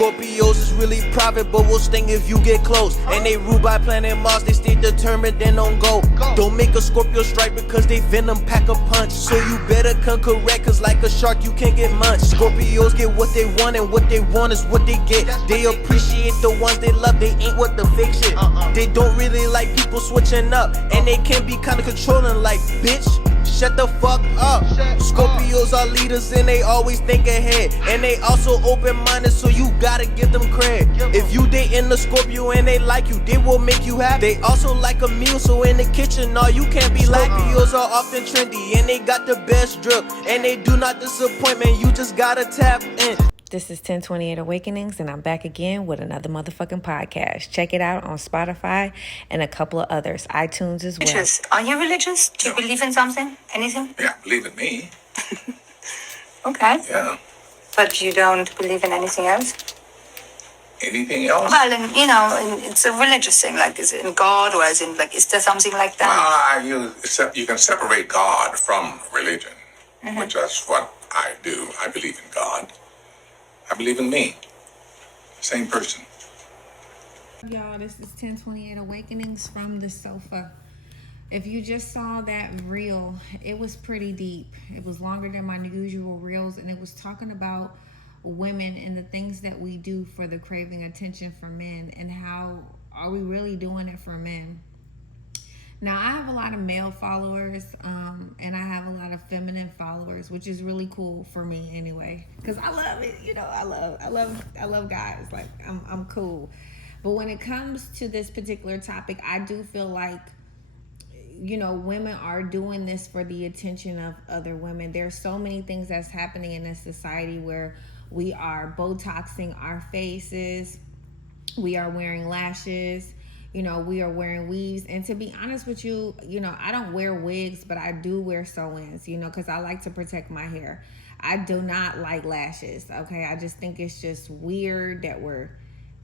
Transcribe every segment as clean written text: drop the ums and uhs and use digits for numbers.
Scorpios is really private, but will sting if you get close. And they rule by planet Mars, they stay determined and don't go. Don't make a Scorpio strike because they venom pack a punch. So you better come correct, cause like a shark you can't get munched. Scorpios get what they want, and what they want is what they get. They appreciate the ones they love, they ain't what the fake shit. They don't really like people switching up, and they can be kinda controlling like, bitch, shut the fuck up. Scorpios are leaders and they always think ahead. And they also open-minded, so you gotta give them credit. If you dating a Scorpio and they like you, they will make you happy. They also like a meal, so in the kitchen, no, you can't be like. Scorpios are often trendy and they got the best drip. And they do not disappoint, man, you just gotta tap in. This is 1028 Awakenings, and I'm back again with another motherfucking podcast. Check it out on Spotify and a couple of others, iTunes as well. Are you religious? Do you believe in something? Anything? Yeah, believe in me. Okay. Yeah. But you don't believe in anything else? Anything else? Well, it's a religious thing. Like, is it in God, or is there something like that? You can separate God from religion, which is what I do. I believe in God. I believe in me. Same person. Y'all, this is 1028 Awakenings from the sofa. If you just saw that reel, it was pretty deep. It was longer than my usual reels, and it was talking about women and the things that we do for the craving attention from men, and how are we really doing it for men. Now, I have a lot of male followers, and I have a lot of feminine followers, which is really cool for me anyway, because I love it. I love guys. Like, I'm cool. But when it comes to this particular topic, I do feel like, women are doing this for the attention of other women. There's so many things that's happening in this society where we are Botoxing our faces, we are wearing lashes, we are wearing weaves. And to be honest with you, I don't wear wigs, but I do wear sew-ins, because I like to protect my hair. I do not like lashes, okay? I just think it's just weird that we're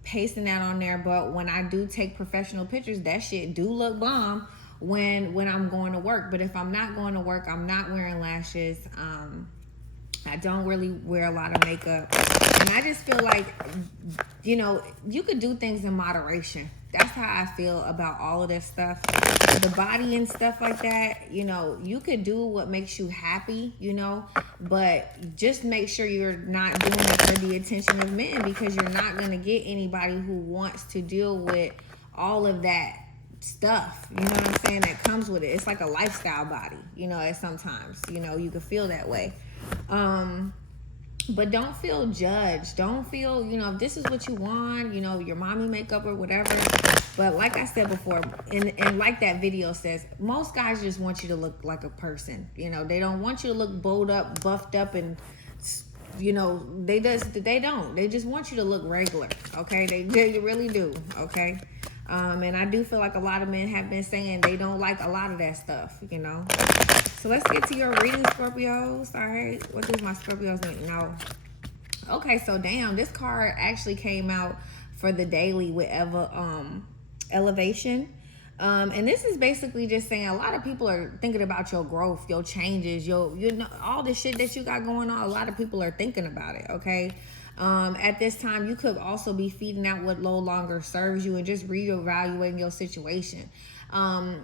pasting that on there. But when I do take professional pictures, that shit do look bomb when I'm going to work. But if I'm not going to work, I'm not wearing lashes. I don't really wear a lot of makeup. And I just feel like, you could do things in moderation. That's how I feel about all of this stuff. The body and stuff like that, you could do what makes you happy, but just make sure you're not doing it for the attention of men, because you're not going to get anybody who wants to deal with all of that stuff, you know what I'm saying, that comes with it. It's like a lifestyle body, sometimes, you can feel that way. But don't feel judged. Don't feel, if this is what you want, your mommy makeup or whatever. But like I said before, and like that video says, most guys just want you to look like a person. They don't want you to look bowed up, buffed up, and they don't. They just want you to look regular, okay? They really do, okay? And I do feel like a lot of men have been saying they don't like a lot of that stuff, So let's get to your reading, Scorpios. All right, what does my Scorpios need? No. Okay, so damn, this card actually came out for the daily with elevation. And this is basically just saying a lot of people are thinking about your growth, your changes, all the shit that you got going on. A lot of people are thinking about it, okay? At this time, you could also be feeding out what no longer serves you and just reevaluating your situation.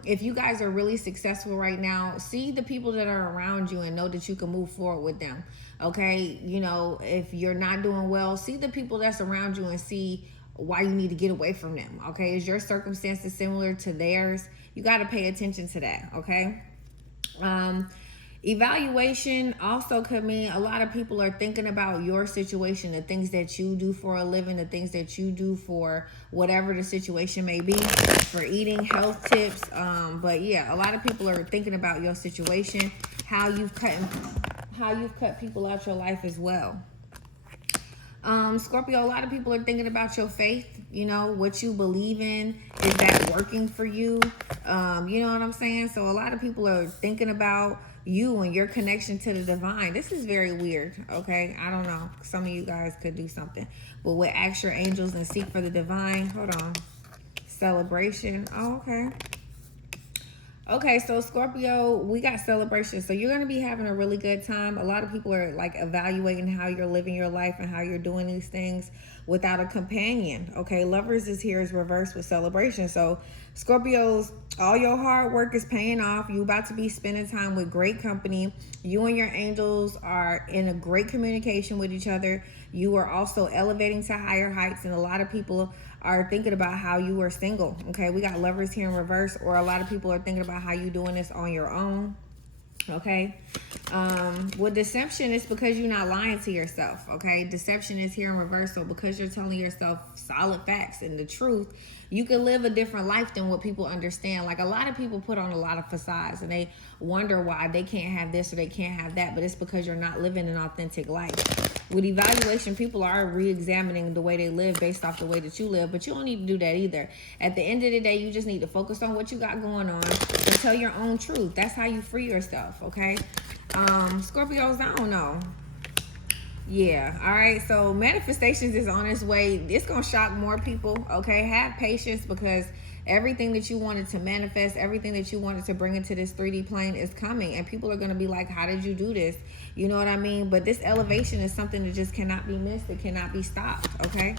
If you guys are really successful right now, see the people that are around you and know that you can move forward with them. Okay. If you're not doing well, see the people that's around you and see why you need to get away from them. Okay. Is your circumstances similar to theirs? You got to pay attention to that. Okay. Evaluation also could mean a lot of people are thinking about your situation, the things that you do for a living, the things that you do for whatever the situation may be, for eating, health tips. But yeah, a lot of people are thinking about your situation, how you've cut people out your life as well. Scorpio, a lot of people are thinking about your faith, what you believe in. Is that working for you? You know what I'm saying? So a lot of people are thinking about you and your connection to the divine. This is very weird, okay? I don't know. Some of you guys could do something. But with ask your angels and seek for the divine. Hold on. Celebration. Oh, okay. Okay, so Scorpio, we got celebration. So you're going to be having a really good time. A lot of people are like evaluating how you're living your life and how you're doing these things. without a companion. Okay, Lovers is here is reversed with celebration. So Scorpios, all your hard work is paying off. You about to be spending time with great company. You and your angels are in a great communication with each other. You are also elevating to higher heights, and a lot of people are thinking about how you are single. Okay, we got Lovers here in reverse, or a lot of people are thinking about how you doing this on your own. Okay, with deception, it's because you're not lying to yourself. Okay, deception is here in reverse. So because you're telling yourself solid facts and the truth, you can live a different life than what people understand. Like, a lot of people put on a lot of facades and they wonder why they can't have this or they can't have that, but it's because you're not living an authentic life. With evaluation, people are re-examining the way they live based off the way that you live, but you don't need to do that either. At the end of the day, you just need to focus on what you got going on and tell your own truth. That's how you free yourself, okay? Scorpios, I don't know. Yeah, all right, so manifestations is on its way. It's gonna shock more people. Okay, have patience, because everything that you wanted to manifest, everything that you wanted to bring into this 3D plane is coming, and people are gonna be like, how did you do this? You know what I mean? But this elevation is something that just cannot be missed. It cannot be stopped. Okay,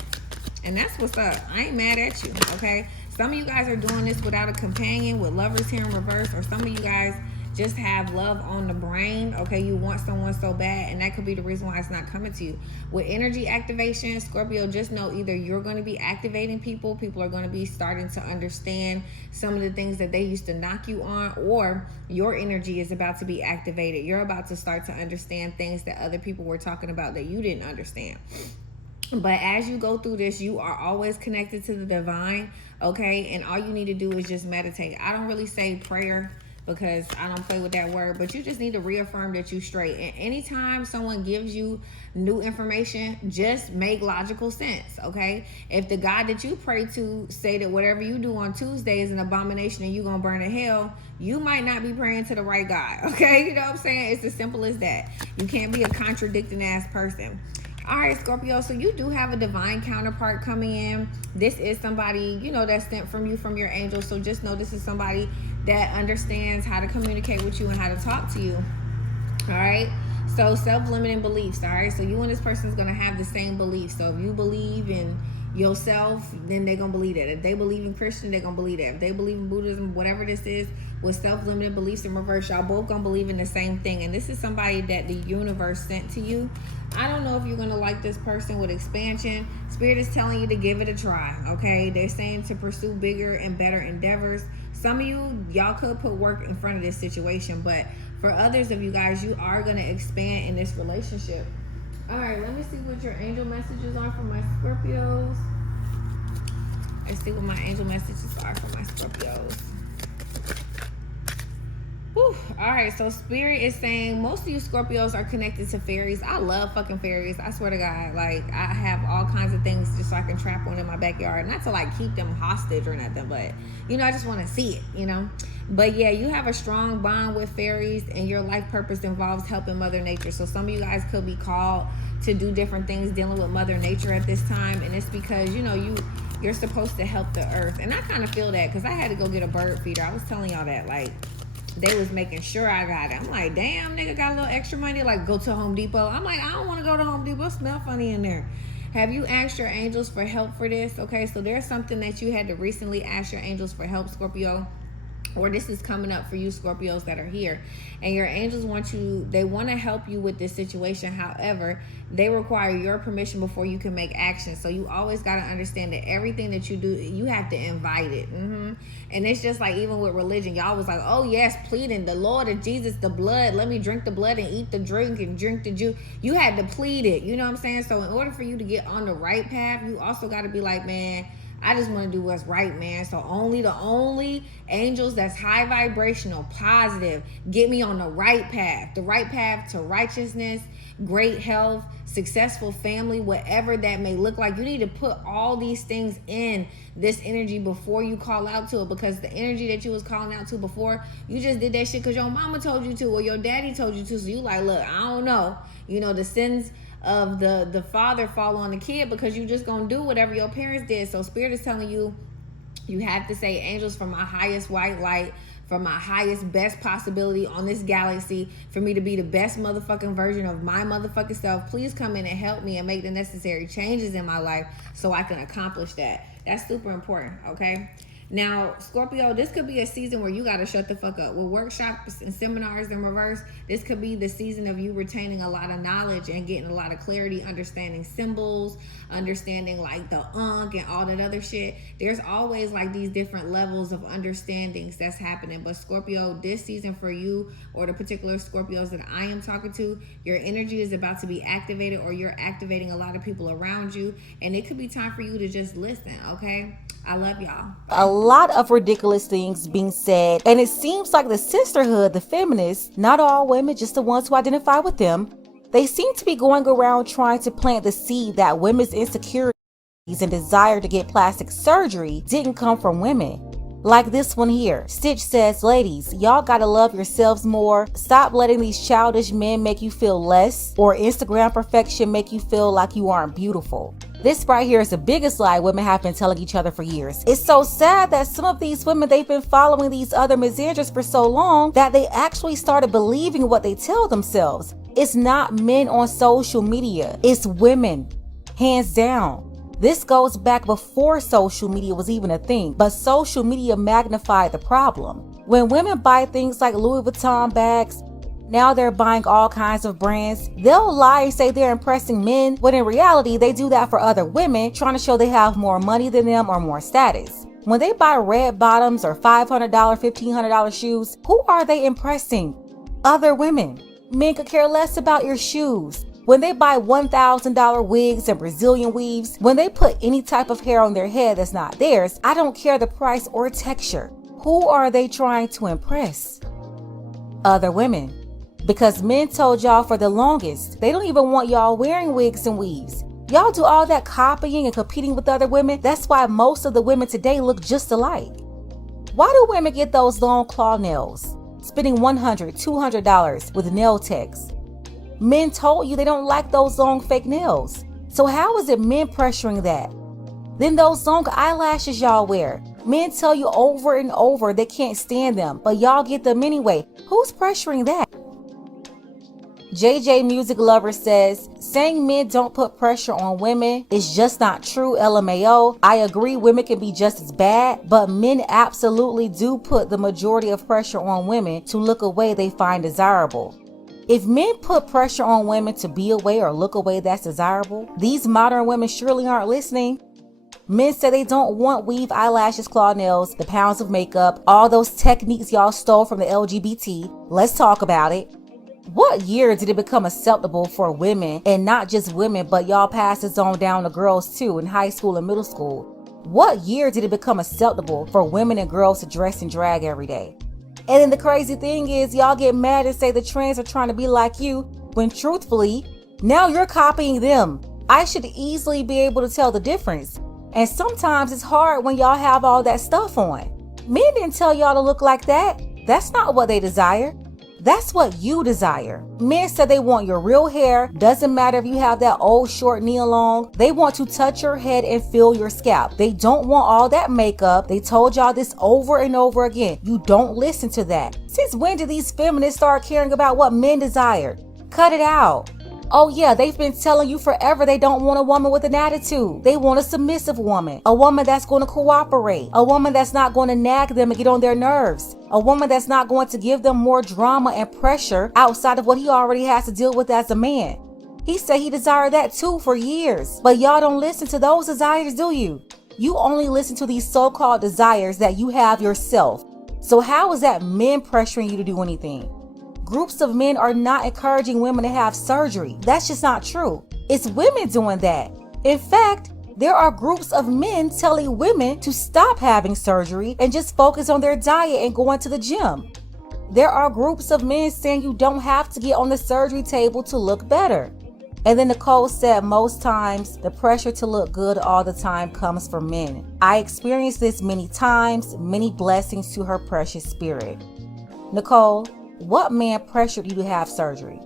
and that's what's up. I ain't mad at you. Okay, some of you guys are doing this without a companion, with Lovers here in reverse, or some of you guys just have love on the brain. Okay, you want someone so bad, and that could be the reason why it's not coming to you. With energy activation, Scorpio, just know either you're going to be activating people are going to be starting to understand some of the things that they used to knock you on, or your energy is about to be activated. You're about to start to understand things that other people were talking about that you didn't understand. But as you go through this, you are always connected to the divine, okay? And all you need to do is just meditate. I don't really say prayer, because I don't play with that word, but you just need to reaffirm that you straight. And anytime someone gives you new information, just make logical sense, okay? If the God that you pray to say that whatever you do on Tuesday is an abomination and you're gonna burn in hell, you might not be praying to the right God, okay? You know what I'm saying? It's as simple as that. You can't be a contradicting ass person. All right, Scorpio, so you do have a divine counterpart coming in. This is somebody, you know, that's sent from you, from your angels. So just know this is somebody that understands how to communicate with you and how to talk to you. All right, so self-limiting beliefs. All right, so you and this person is going to have the same beliefs. So if you believe in yourself, then they're going to believe that. If they believe in Christian, they're going to believe that. If they believe in Buddhism, whatever this is, with self-limiting beliefs in reverse, y'all both going to believe in the same thing. And this is somebody that the universe sent to you. I don't know if you're going to like this person. With expansion, Spirit is telling you to give it a try, okay? They're saying to pursue bigger and better endeavors. Some of y'all could put work in front of this situation, but for others of you guys, you are going to expand in this relationship. All right, let me see what your angel messages are for my Scorpios. Let's see what my angel messages are for my Scorpios. Whew. All right, so Spirit is saying most of you Scorpios are connected to fairies. I love fucking fairies. I swear to God. Like, I have all kinds of things just so I can trap one in my backyard. Not to like keep them hostage or nothing, but you know, I just want to see it, you know. But yeah, you have a strong bond with fairies, and your life purpose involves helping Mother Nature. So some of you guys could be called to do different things dealing with Mother Nature at this time, and it's because, you know, you're supposed to help the earth. And I kind of feel that, because I had to go get a bird feeder. I was telling y'all that, like, they was making sure I got it. I'm like, damn, nigga got a little extra money, like go to Home Depot. I'm like, I don't want to go to Home Depot. It smell funny in there. Have you asked your angels for help for this? Okay, so there's something that you had to recently ask your angels for help, Scorpio. Or this is coming up for you Scorpios that are here, and your angels they want to help you with this situation. However, they require your permission before you can make action. So you always got to understand that everything that you do, you have to invite it. And it's just like, even with religion, y'all was like, oh yes, pleading the Lord of Jesus, the blood, let me drink the blood and eat the drink and drink the juice. You had to plead it, you know what I'm saying? So in order for you to get on the right path, you also got to be like, man, I just want to do what's right, man. So the only angels that's high vibrational, positive, get me on the right path to righteousness, great health, successful family, whatever that may look like. You need to put all these things in this energy before you call out to it, because the energy that you was calling out to before, you just did that shit because your mama told you to, or your daddy told you to. So you like, look, I don't know. You know, the sins of the father fall on the kid, because you just gonna do whatever your parents did. So Spirit is telling you, you have to say, angels, for my highest white light, for my highest, best possibility on this galaxy, for me to be the best motherfucking version of my motherfucking self, please come in and help me and make the necessary changes in my life so I can accomplish that. That's super important, okay? Now, Scorpio, this could be a season where you got to shut the fuck up. With workshops and seminars in reverse, this could be the season of you retaining a lot of knowledge and getting a lot of clarity, understanding symbols, understanding like the Ankh and all that other shit. There's always like these different levels of understandings that's happening. But Scorpio, this season for you, or the particular Scorpios that I am talking to, your energy is about to be activated, or you're activating a lot of people around you. And it could be time for you to just listen, okay? I love y'all. A lot of ridiculous things being said, and it seems like the sisterhood, the feminists, not all women, just the ones who identify with them, they seem to be going around trying to plant the seed that women's insecurities and desire to get plastic surgery didn't come from women. Like this one here. Stitch says, ladies, y'all gotta love yourselves more. Stop letting these childish men make you feel less, or Instagram perfection make you feel like you aren't beautiful. This right here is the biggest lie women have been telling each other for years. It's so sad that some of these women, they've been following these other misandrists for so long that they actually started believing what they tell themselves. It's not men on social media, it's women, hands down. This goes back before social media was even a thing, but social media magnified the problem. When women buy things like Louis Vuitton bags, now they're buying all kinds of brands. They'll lie and say they're impressing men, when in reality, they do that for other women, trying to show they have more money than them or more status. When they buy red bottoms or $500, $1,500 shoes, who are they impressing? Other women. Men could care less about your shoes. When they buy $1,000 wigs and Brazilian weaves, when they put any type of hair on their head that's not theirs, I don't care the price or texture. Who are they trying to impress? Other women. Because men told y'all for the longest, they don't even want y'all wearing wigs and weaves. Y'all do all that copying and competing with other women. That's why most of the women today look just alike. Why do women get those long claw nails? Spending $100, $200 with nail techs. Men told you they don't like those long fake nails. So how is it men pressuring that? Then those long eyelashes y'all wear. Men tell you over and over they can't stand them, but y'all get them anyway. Who's pressuring that? JJ Music Lover says, saying men don't put pressure on women is just not true, LMAO. I agree women can be just as bad, but men absolutely do put the majority of pressure on women to look away they find desirable. If men put pressure on women to be away or look away that's desirable, these modern women surely aren't listening. Men say they don't want weave, eyelashes, claw nails, the pounds of makeup, all those techniques y'all stole from the LGBT. Let's talk about it. What year did it become acceptable for women, and not just women, but y'all pass this on down to girls too in high school and middle school? What year did it become acceptable for women and girls to dress in drag every day? And then the crazy thing is, y'all get mad and say the trends are trying to be like you, when truthfully, now you're copying them. I should easily be able to tell the difference. And sometimes it's hard when y'all have all that stuff on. Men didn't tell y'all to look like that. That's not what they desire. That's what you desire. Men said they want your real hair. Doesn't matter if you have that old short knee long. They want to touch your head and feel your scalp. They don't want all that makeup. They told y'all this over and over again. You don't listen to that. Since when did these feminists start caring about what men desire? Cut it out. Oh yeah, they've been telling you forever they don't want a woman with an attitude. They want a submissive woman, a woman that's going to cooperate, a woman that's not going to nag them and get on their nerves, a woman that's not going to give them more drama and pressure outside of what he already has to deal with as a man. He said he desired that too for years, but y'all don't listen to those desires, do you? You only listen to these so-called desires that you have yourself. So how is that men pressuring you to do anything? Groups of men are not encouraging women to have surgery. That's just not true. It's women doing that. In fact, there are groups of men telling women to stop having surgery and just focus on their diet and going to the gym. There are groups of men saying you don't have to get on the surgery table to look better. And then Nicole said most times the pressure to look good all the time comes from men. I experienced this many times. Many blessings to her precious spirit. Nicole, what man pressured you to have surgery?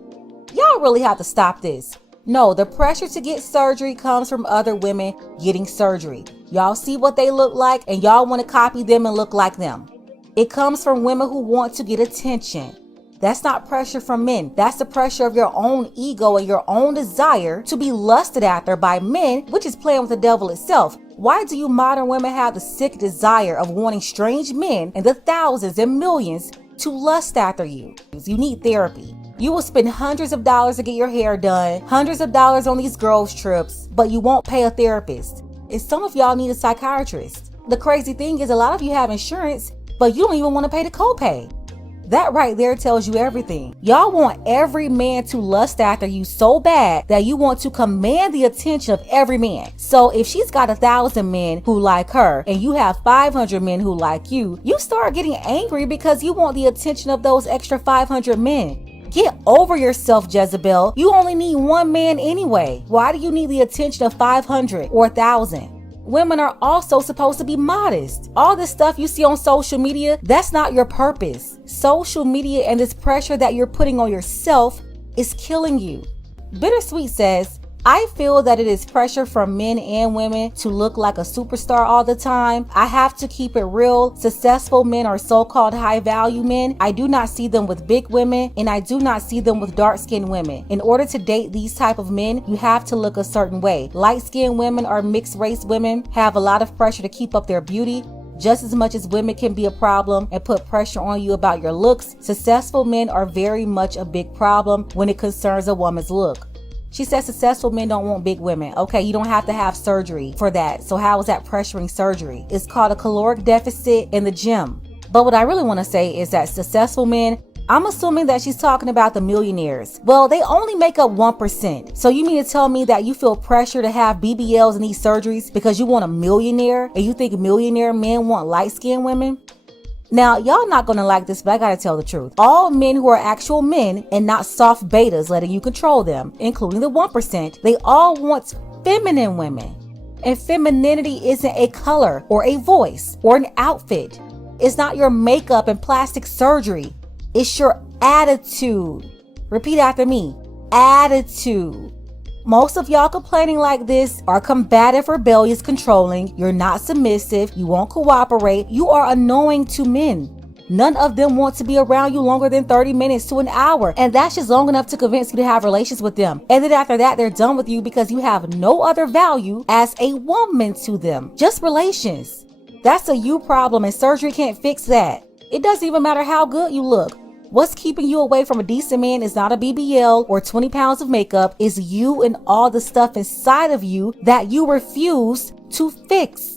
Y'all really have to stop this. No, the pressure to get surgery comes from other women getting surgery. Y'all see what they look like and y'all want to copy them and look like them. It comes from women who want to get attention. That's not pressure from men. That's the pressure of your own ego and your own desire to be lusted after by men, which is playing with the devil itself. Why do you modern women have the sick desire of wanting strange men in the thousands and millions to lust after you? You need therapy. You will spend hundreds of dollars to get your hair done, hundreds of dollars on these girls' trips, but you won't pay a therapist. And some of y'all need a psychiatrist. The crazy thing is a lot of you have insurance, but you don't even want to pay the copay. That right there tells you everything. Y'all want every man to lust after you so bad that you want to command the attention of every man. So if she's got 1,000 men who like her and you have 500 men who like you, you start getting angry because you want the attention of those extra 500 men. Get over yourself, Jezebel. You only need one man anyway. Why do you need the attention of 500 or 1,000? Women are also supposed to be modest. All this stuff you see on social media, that's not your purpose. Social media and this pressure that you're putting on yourself is killing you. Bittersweet says, I feel that it is pressure from men and women to look like a superstar all the time. I have to keep it real. Successful men are so-called high-value men. I do not see them with big women, and I do not see them with dark-skinned women. In order to date these type of men, you have to look a certain way. Light-skinned women or mixed-race women have a lot of pressure to keep up their beauty. Just as much as women can be a problem and put pressure on you about your looks, successful men are very much a big problem when it concerns a woman's look. She says successful men don't want big women. Okay, you don't have to have surgery for that. So how is that pressuring surgery? It's called a caloric deficit in the gym. But what I really want to say is that successful men, I'm assuming that she's talking about the millionaires. Well, they only make up 1%. So you mean to tell me that you feel pressure to have BBLs and these surgeries because you want a millionaire and you think millionaire men want light-skinned women? Now, y'all not gonna like this, but I gotta tell the truth. All men who are actual men and not soft betas letting you control them, including the 1%, they all want feminine women. And femininity isn't a color or a voice or an outfit. It's not your makeup and plastic surgery. It's your attitude. Repeat after me. Attitude. Most of y'all complaining like this are combative, rebellious, controlling. You're not submissive. You won't cooperate. You are annoying to men. None of them want to be around you longer than 30 minutes to an hour. And that's just long enough to convince you to have relations with them. And then after that, they're done with you because you have no other value as a woman to them. Just relations. That's a you problem and surgery can't fix that. It doesn't even matter how good you look. What's keeping you away from a decent man is not a BBL or 20 pounds of makeup. It's you and all the stuff inside of you that you refuse to fix.